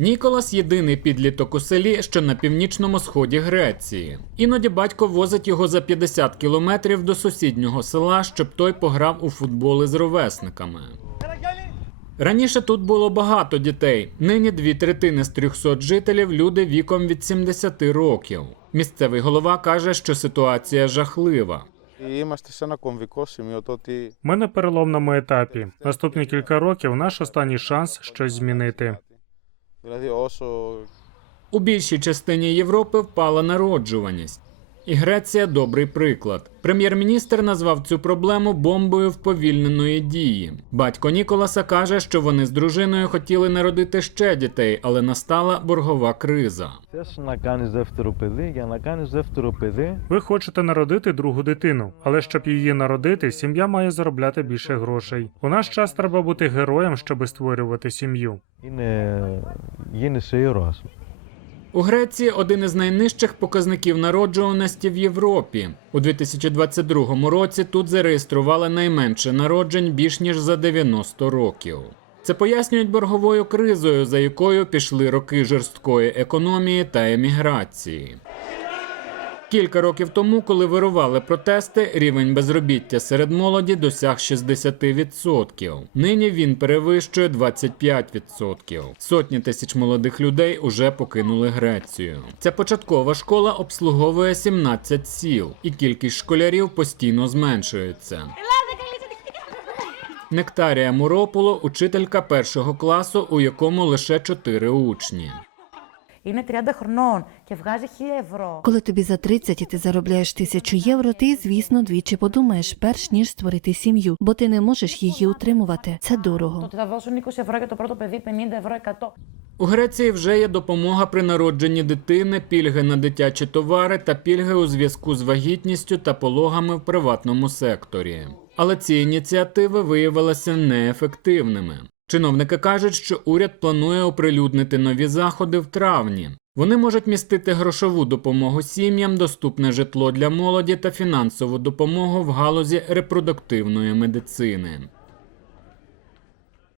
Ніколас єдиний підліток у селі, що на північному сході Греції. Іноді батько возить його за 50 кілометрів до сусіднього села, щоб той пограв у футболи з ровесниками. Раніше тут було багато дітей. Нині дві третини з 300 жителів люди віком від 70 років. Місцевий голова каже, що ситуація жахлива. Ми на переломному етапі. Наступні кілька років наш останній шанс щось змінити. У більшій частині Європи впала народжуваність. І Греція добрий приклад. Прем'єр-міністр назвав цю проблему бомбою вповільненої дії. Батько Ніколаса каже, що вони з дружиною хотіли народити ще дітей, але настала боргова криза. Ви хочете народити другу дитину, але щоб її народити, сім'я має заробляти більше грошей. У наш час треба бути героєм, щоб створювати сім'ю. Є не у Греції один із найнижчих показників народжуваності в Європі. У 2022 році тут зареєстрували найменше народжень більш ніж за 90 років. Це пояснюють борговою кризою, за якою пішли роки жорсткої економії та еміграції. Кілька років тому, коли вирували протести, рівень безробіття серед молоді досяг 60%. Нині він перевищує 25%. Сотні тисяч молодих людей уже покинули Грецію. Ця початкова школа обслуговує 17 сіл, і кількість школярів постійно зменшується. Нектарія Мурополо учителька першого класу, у якому лише чотири учні Είναι 30 χρονών και βγάζει 1000 ευρώ. Коли тобі за 30 і ти заробляєш тисячу євро, ти, звісно, двічі подумаєш, перш ніж створити сім'ю, бо ти не можеш її утримувати. Це Το дорого. ότι θα δώσουν 20 ευρώ για το πρώτο παιδί, 50 ευρώ, 100. У Греції вже є допомога при народженні дитини, пільги на дитячі товари та пільги у зв'язку з вагітністю та пологами в приватному секторі. Але ці ініціативи виявилися неефективними. Чиновники кажуть, що уряд планує оприлюднити нові заходи в травні. Вони можуть містити грошову допомогу сім'ям, доступне житло для молоді та фінансову допомогу в галузі репродуктивної медицини.